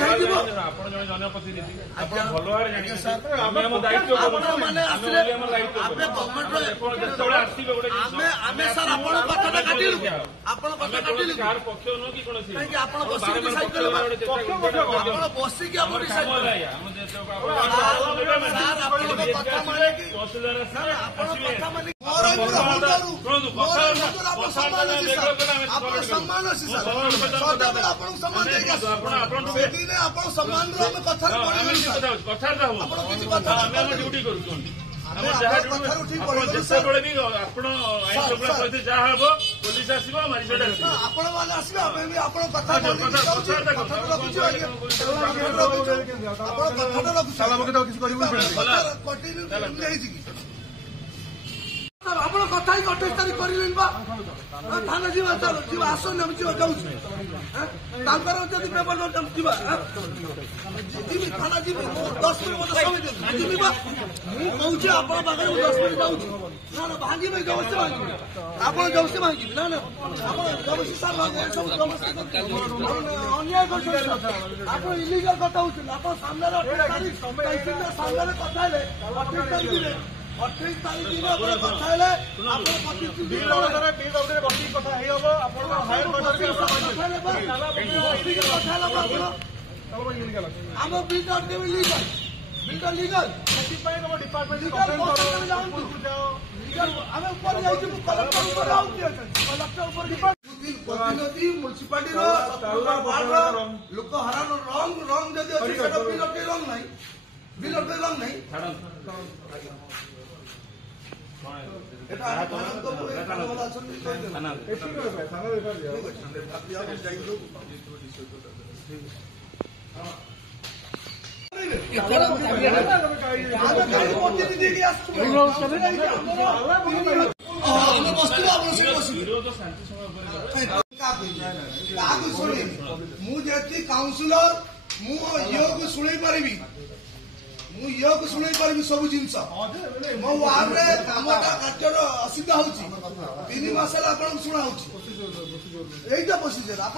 ଆପଣ ଜଣେ ଜନପ୍ରତିନିଧି ଆପଣ ଭଲ ଭାବରେ ଜାଣିଛନ୍ତି ଆମେ ଆମ ଦାୟିତ୍ୱ ଯେତେବେଳେ ଆସିବେ ଗୋଟେ ଆମେ ସାର୍ ଆପଣଙ୍କ କଥାଟା କାଟିଲୁ ଆପଣ କଥା କାଟିଲୁ କାହାର ପକ୍ଷ ନୁହଁ କି କୌଣସି ଆପଣ ବସିକି ବସିକି ଆପଣ ଯେତେବେଳେ ବି ଆପଣ ଆଇନ ଶୃଙ୍ଖଳା ପରିସ୍ଥିତି ଯାହା ହବ ପୋଲିସ ଆସିବ ମାଜିଷ୍ଟ୍ରେଟ ଆସିବ ଆପଣ ମାନେ ଆସିବେ ଆମେ ବି ଆପଣଙ୍କ କଥା ଆପଣ କଥା ହିଁ 28 ତାରିଖ କରିଲେନି ବା ଥାନା ଯିବା ଯିବା ଆସନ୍ତୁ ଆମେ ଯିବା ଯାଉଛୁ ତାଙ୍କର ଯଦି ପେପର ଯିବା ଯିବି ଥାନା ଯିବି 10 ମିନିଟ୍ ମତେ ସମୟ ଦିଅନ୍ତୁ ଯିବି ବା ମୁଁ କହୁଛି ଆପଣ ପାଖରେ ମୁଁ 10 ମିନିଟ୍ ଯାଉଛି ନା ନା ଭାଙ୍ଗିବେ ଜବସ୍ତି ଭାଙ୍ଗିବେ ଆପଣ ଜବସ୍ତି ଭାଙ୍ଗିବେ ନା ନା ଆପଣ ଜବସ୍ତି ସାର୍ ସବୁ ଜବସ୍ତି ଅନ୍ୟାୟ କରୁଛନ୍ତି ଆପଣ ଇଲିଗାଲ କଥା ହଉଛନ୍ତି ଆପଣ ସାମ୍ନାରେ 28 ତାରିଖ ସାମ୍ନାରେ କଥା ହେଲେ 28 ତାରିଖ ଦିନେ 28 ତାରିଖ ଦିନ ଆପଣ କଥା ହେଲେ ଆପଣ 25 ଦିନ କଥା ହେଇହବ ଆପଣ ଆମ ବିଲ୍ ଅଟକେବି ଲିଗାଲ ବିଲ୍ଟା ଲିଗାଲ ସେଥିପାଇଁ ଆମ ଡିପାର୍ଟମେଣ୍ଟ ଆମେ ଉପରେ ଯାଇଛୁ କଲେକ୍ଟର ଉପରେ ଆଉ କିଏ ଅଛନ୍ତି କଲେକ୍ଟର ଉପରେ ପ୍ରତିନିଧି ମ୍ୟୁନିସିପାଲିଟିର ଲୋକ ହରାନ ରଙ୍ଗ ଯଦି ଅଛି ସେଟା ବିଲ୍ ଅଟକେଇ ରଙ୍ଗ ନାହିଁ ବିଲ୍ ଅଟକେଇ ରଙ୍ଗ ନାହିଁ मुझे काउंसिलर मुझे शुणी पारि सब जिनस मो वार्ड में कमटा कार्य असुविधा हो 3 मास शुणा हो